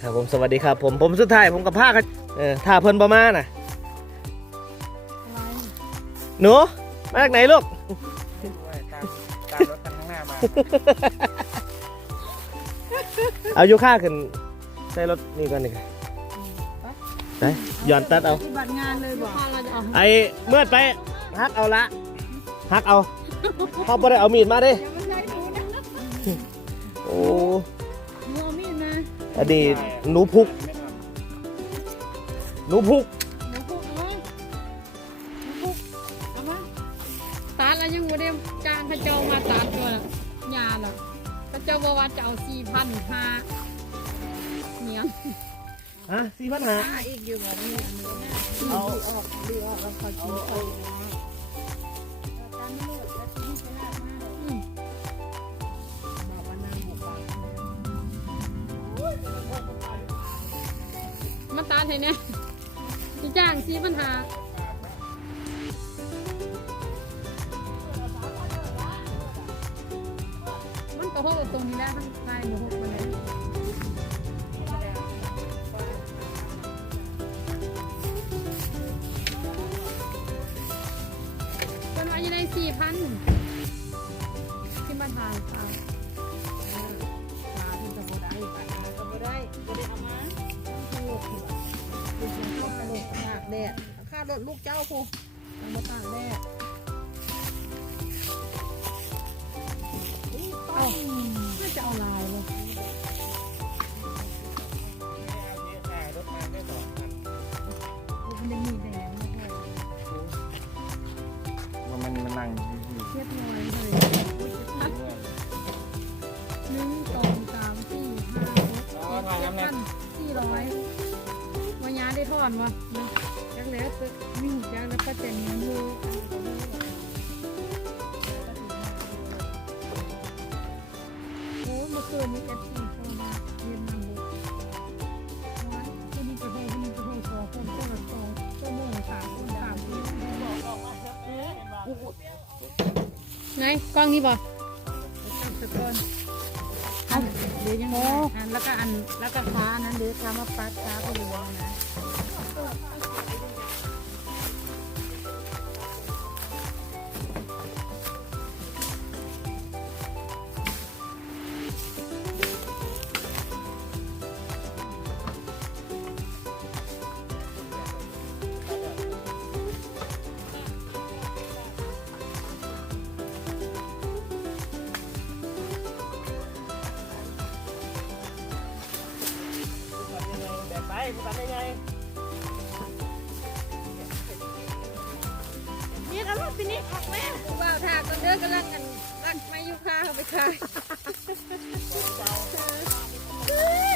ครับผมสวัสดีครับผมผมสุดท้ายผมกับผ้าครับเออถ้าเพิ่นประมาณน่ะหนูมาจากไหนลูกด้วยตามตามรถคันข้างหน้ามาเอายุค่าขึ้นใส่รถนี่ก่อนนี่ครับไปย้อนตัดเอาปฏิบัติงานเลยบอกไอ้เมื่อไปฮักเอาละฮักเอาเขาบ่ได้เอามีดมาเด้ยังไม่ได้ดูนะโอ้มือเอามีดมา อันนี้หนูพุกไม่ทหนูพุกหนูพุกเอาหนูพุกเอามาตาดแล้วยังบ่ได้จ้างเขาเจ้ามาตาดตัวยาหรอกเขาเจ้าบอกว่าจะเอาสี่พันห้าเนี่ยฮะสี่พันหาห้าอีกอยู่แบบนี้อันนี้นะเอาออกเรือแล้วเขากินเขา ให้เนี่ยจะจ้างสี่พันห้ามันก็พบตรงนี้แล้วมันใช่หนูหกมาเลยเป็นว่าจะได้สี่พัน กเจ้าพูมันมาต่างแดดเอาน่ ก็จะมีมือโอ้เมื่อคืนนี้เอฟซีโทรมาเรียนมาเลยว่าคนนี้จะโทรคนนี้จะโทรสองคนเจ้าละสองเจ้าโมงสามคนสามคนไหนกล้องนี้บ่ตั้งสกอนเดี๋ยวยังอันแล้วก็อันแล้วก็ฟ้านั้นเดี๋ยวทำมาปัดฟ้าก็รู้นะ แบบไปกูทำได้ไงนี่ก็รถปีนี้ออกแม่บ่าวทากันเด้อกำลังกันรักไม่อยู่ค่าเขาไปขาย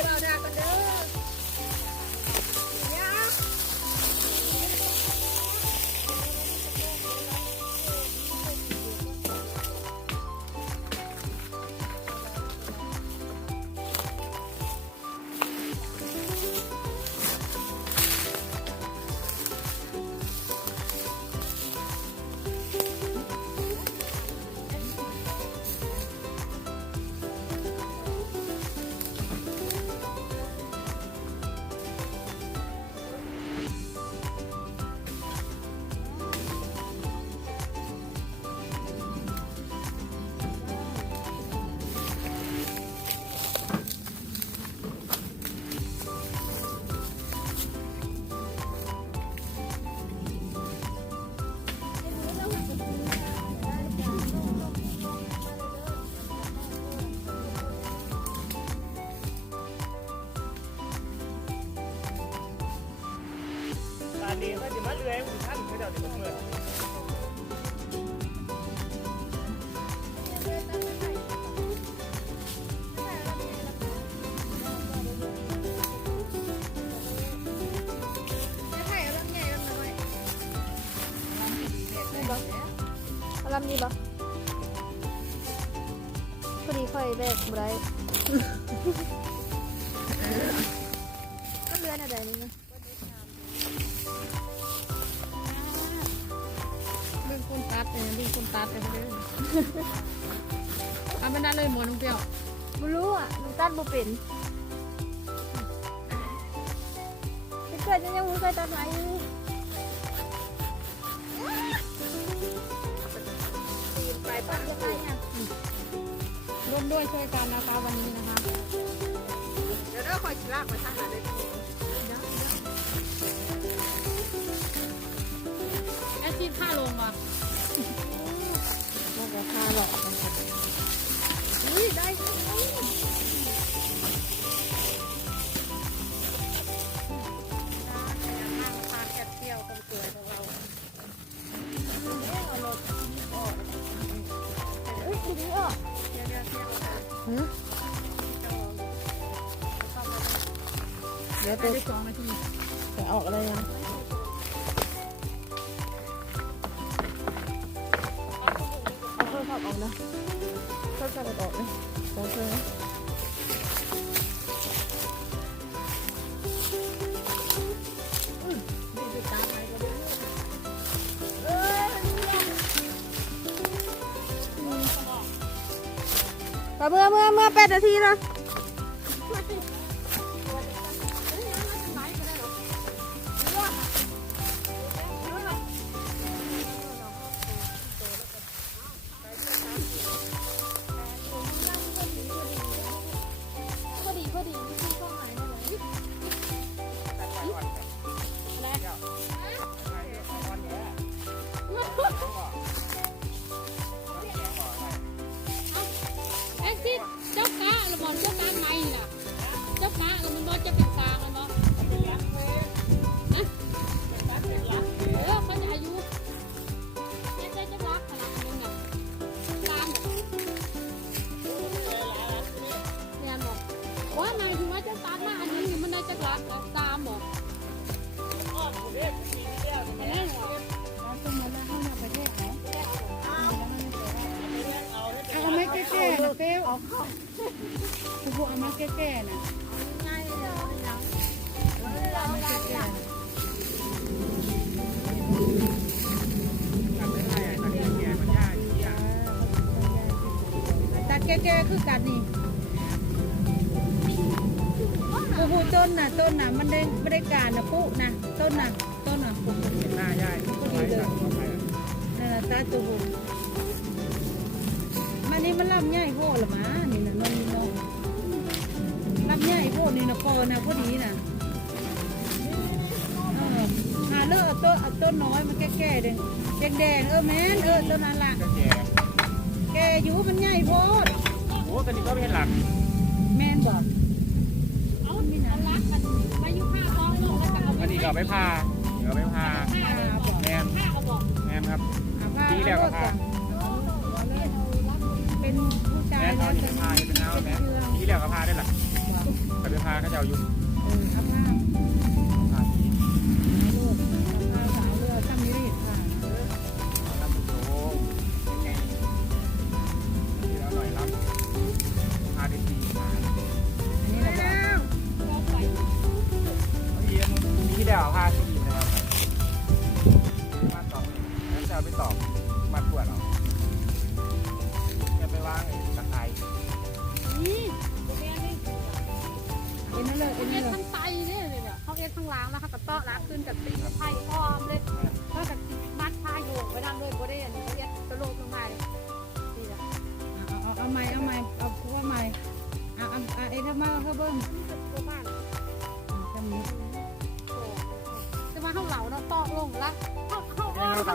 ว่าวทากันเด้อ ตอนนี้เขาจะมาเลื้อยผมท่านเขาจะเอาเดี๋ยวมันเมื่อยอารมณ์ดีปะพอดีค่อยแบกบ่ได้ก็เลื่อนอะไรนี่ไง คุณตัดเลยดึงคุณตัดเลยเลยเอาไม่ได้เลยหมดน้องเปรี้ยวบ่รู้อะหนูตัดบ่เป็นเกิดยังมึงเคยตัดไหมไปปัดยังไงอะร่วมด้วยช่วยกันนะคะวันนี้นะคะ เดี๋ยวเราคอยลากไปทางนั้นเลยแอดชีพค่าลงว่ะ จะพาหลอกนะคะอุ้ยได้นั่งทานแคทเที่ยวคนสวยของเราเฮ้ยทีนี้อะเดี๋ยวเดี๋ยวเรียวค่ะเดี๋ยวไปตัวได้สองนาทีจะออกอะไรยั เอาโทรศัพท์ออกนะโทรศัพท์ออกนะโอเคเมื่อเมื่อเมื่อแปดนาทีนะพ ๆนะเป้เอาเข้าคุณผู้เอาไม้แก่ๆนะตัดแก่ๆคือกันนี่กูพูต้นน่ะต้นน่ะมันได้ไม่ได้การนะปุ๊นะต้นน่ะต้นน่ะหน้าย่ายก็ดีเลยนั่นน่ะตาตัวบุมั นนี่มันลำใหญ่โพดละมานี่นะนนนี่น้องลำใหญ่โพดนี่นะปอนะพอดีนะหาเลิกเอาต้นเอาต้นน้อยมันแก่ๆเด้งแดงๆเออแม่นเออต้นนั้นล่ะ แก่แกอยู่มันใหญ่โพดโอ้ตอนนี้ก็เป็นหลักแม่นบอกเอามีน่ารักมันมาอยู่ข้าท้องลงแล้วกันเอาไปวันนี้ก็เอาไปพาเดี๋ยวเอาไปพาข้าบอกแม่น ข้าก็บอก แมนครับ เอาผ้าปีแล้วก็พา เป็นผู้ชายแม่เอาวนี่จะไปพาเป็นเอาแมนเชืองปีแล้วก็พาได้หละไปไปพาก็จะเอาอยู่เออเอาผ้าพา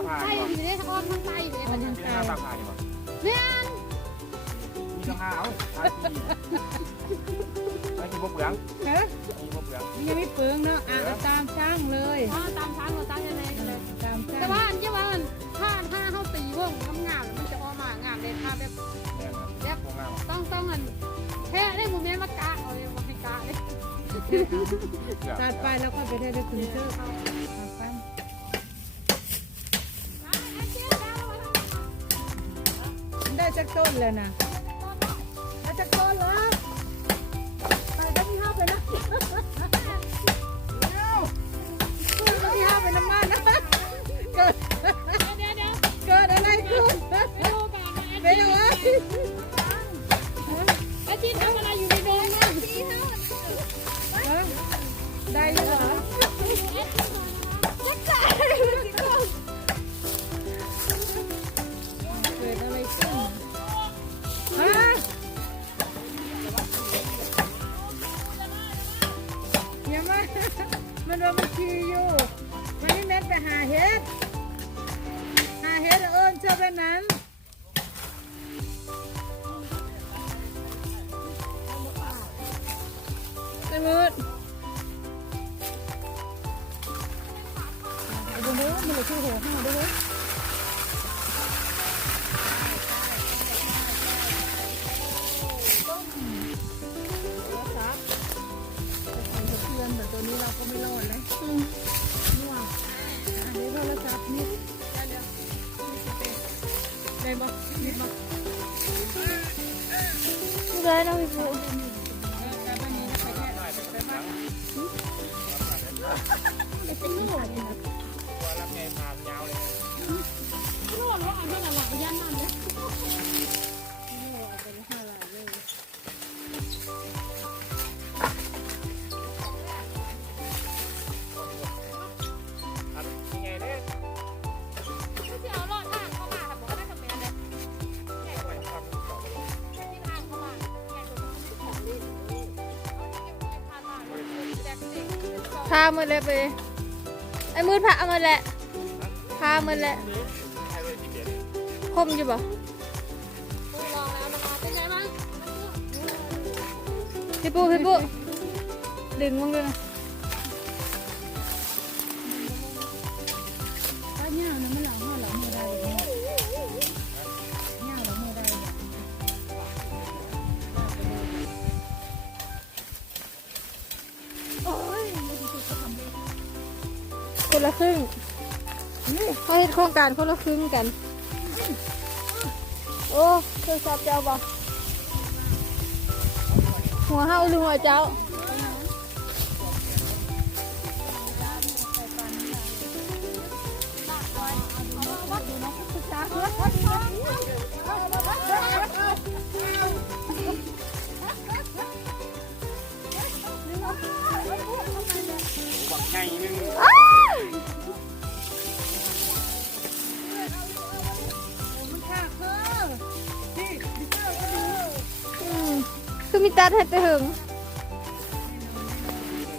อ้อมทั้งไตอยู่เนี่อ้อมทั้งไตอยู่เนี่ยเอามันทางมีใต้หน้าตาพาดีกว่าเนี่ยมีต้องหาเอาพาทีไม่กินพวกเปลืองเฮ้ยกินพวกเปลืองนี่ยังไม่เปลืองเนาะอะตามช่างเลยอ๋อตามช้างเราตามยังไงเลยตามช่างแต่ว่าอันที่ว่ามันถ้าถ้าเข้าตีวงน้ำงามมันจะออกมางามเลยถ้าแบบเนี่ยครับพวกงามต้องต้องอันแค่ได้โมเมนต์ว่ากะเอาเลยว่าให้กะเลยตัดไปแล้วก็ไปได้ไปถึงเชือ ได้จักต้นเลยนะได้จักต้นเหรอไปได้ที่ห้าไปนะเอาได้ที่ห้าไปน้ำมันนะเกิดเดี๋ยวเดี๋ยวเกิดอะไรขึ้นไปดูกันนะเป็นอะไรอาชีพทำอะไรอยู่ในโดงนั่นได้เหรอมัน เอาดูนู้นมันเลยชื่อหัวข้างดูนู้นเพื่อน โลดว่าอันนั้นน่ะหลานนั่นเออันยังไงเนี่ยที่เอารอดอ่างเข้ามาค่ะบอกว่าได้กับแม่เลยใหญ่กว่าที่อ่างเข้ามาใหญ่กว่าที่ของเล่นเอาที่เก็บไว้พามาแจกเด็กพามือเลยไปไอ้มืดพาเอามาแหละพามือแหละ คมอยู่บ่ปูลองแล้วนะคะเป็นไงบ้างพี่ปูพี่ปูดึงมึงด้วยนะถ้าเนี่ยนะมันหลังหัวหลังมือใดเนี่ยเนี่ยหลังมือใดเนี่ยคนละครึ่งเขาเห็นโครงการคนละครึ่งกัน โอ้โทรศัพท์เจ้าบ่หัวเฮาหรือหัวเจ้า คือมีตัดให้ไปหึง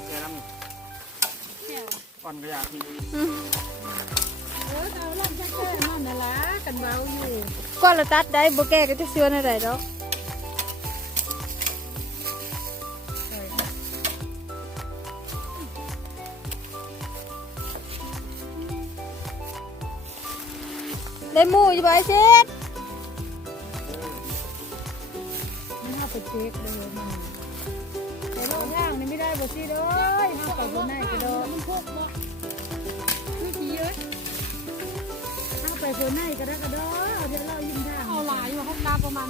แค่น้ำก่อนก็อยากที่อืมเออเอาล่ำแค่ๆมันน่ะละกันเบาอยู่ก่อนเราตัดได้บ่แก้ก็จะเชื่อในใดดอกได้หมูอยู่บ่ไอ้เช็ด เช็คเลยมันแต่โลย่างนี่ไม่ได้บ่สิเด้ยห้าไปบนไหนก็ดอกมันพกบ่คือขี้เอ้ยห้าไปบนไหนก็ได้ก็ดอกเดี๋ยวเรายิ้มทางเอาหลายอยู่ห้องน้ำประมาณ